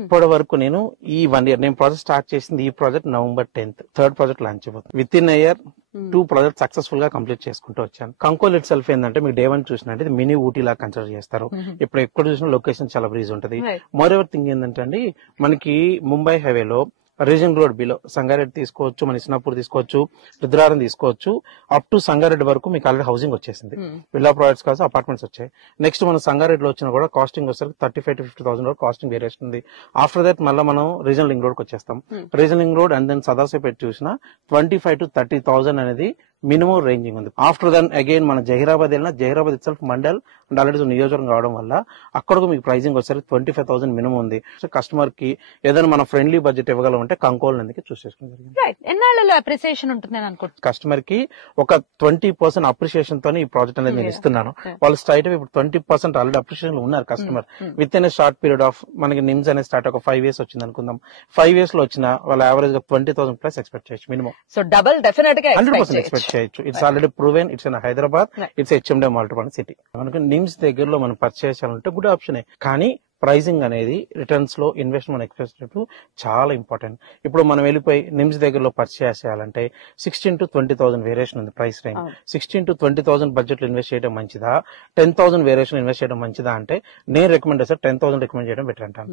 ఇప్పటి వరకు నేను ఈ 1 year నేను ప్రాజెక్ట్ స్టార్ట్ చేసింది ఈ project November 10th, third project launch అయిపోతుంది. Within year 2 project successful గా కంప్లీట్ చేసుకుంటూ వచ్చాను. కంకోల్ ఇట్ సెల్ఫ్ ఏంటంటే మీకు డే 1 చూసినట్టు ఇది మినీ ఊటీ లాగా కన్సిడర్ చేస్తారు. ఇప్పుడు ఎక్కడ చూసిన లొకేషన్ చాలా బ్రీజ్ ఉంటుంది. మోర్ ఎవర్ థింగ్ ఏంటంటే అండి, మనకి ముంబై హైవేలో రీజన్ రోడ్ బిలో సంగారెడ్డి తీసుకోవచ్చు, మన ఇస్నాపూర్ తీసుకోవచ్చు, రుద్రారం తీసుకోవచ్చు, అప్ టు సంగారెడ్డి వరకు మీకు ఆల్రెడీ హౌసింగ్ వచ్చేసింది. విల్లా ప్రాజెక్ట్స్ కాదు, అపార్ట్మెంట్స్ వచ్చాయి. నెక్స్ట్ మన సంగారెడ్డిలో వచ్చినా కూడా కాస్టింగ్ వచ్చేసరికి 35,000 to 50,000 వరకు కాస్టింగ్ వేరియేషన్ ఉంది. ఆఫ్టర్ దట్ మళ్ళీ మనం రీజనల్ లింక్ రోడ్ కి వచ్చేస్తాం. Regional link road and then Sadasivpet చూసినా 25,000 to 30,000 అనేది మినిమం రేంజింగ్ ఉంది. ఆఫ్టర్ దెన్ అగైన్ మన జహీరాబాద్ వెళ్ళినా Zaheerabad itself mandal and already నియోజకవర్గం కావడం వల్ల అక్కడకు మీకు ప్రైసింగ్ వచ్చేసరికి 25,000 మినిమం ఉంది. సో కస్టమర్ కి ఏదైనా మన ఫ్రెండ్లీ బడ్జెట్ ఇవ్వగలం అంటే కంకోల్ నందికి చూస్ చేసుకోవడం జరిగింది. ఎన్నాళ్ళలో అప్రిసియేషన్ ఉంటుంది అనుకుంటున్నాను. కస్టమర్ కి ఒక 20% అప్రిసియేషన్ తోనే ఈ ప్రాజెక్ట్ అనేది నేను ఇస్తున్నాను. వాళ్ళు స్ట్రైట్ ఇప్పుడు 20% ఆల్రెడీ అప్రిసియేషన్ ఉన్నారు customer. With in short period of మనకి నిమ్స్ అనేది స్టార్ట్ ఒక 5 years వచ్చింది అనుకుందాం. 5 years లో వచ్చిన వాళ్ళు యావరేజ్ గా 20,000 ప్లస్ ఎక్స్పెక్ట్ చేయొచ్చు మినిమం. సో డబుల్ డెఫినెట్ గా 100% ఎక్స్పెక్ట్ చేయొచ్చు. It's already proven. It's in Hyderabad. It's హెచ్ఎండే multiple city. మనకి నిమ్స్ దగ్గరలో మనం పర్చేస్ చేయాలంటే గుడ్ ఆప్షనే. కానీ ప్రైసింగ్ అనేది రిటర్న్స్ లో ఇన్వెస్ట్మెంట్ ఎక్స్పెక్ట్ చాలా ఇంపార్టెంట్. ఇప్పుడు మనం వెళ్ళిపోయి నిమ్స్ దగ్గరలో పర్చేస్ చేయాలంటే 16,000 to 20,000 వేరియేషన్ ఉంది ప్రైస్ రేంజ్. 16,000 to 20,000 బడ్జెట్ లో ఇన్వెస్ట్ చేయడం మంచిదా, 10,000 వేరియేషన్ ఇన్వెస్ట్ చేయడం మంచిదా అంటే నేను రికమెండ్ చేస్తాను 10,000 రికమెండ్ చేయడం బెటర్ అంటాను.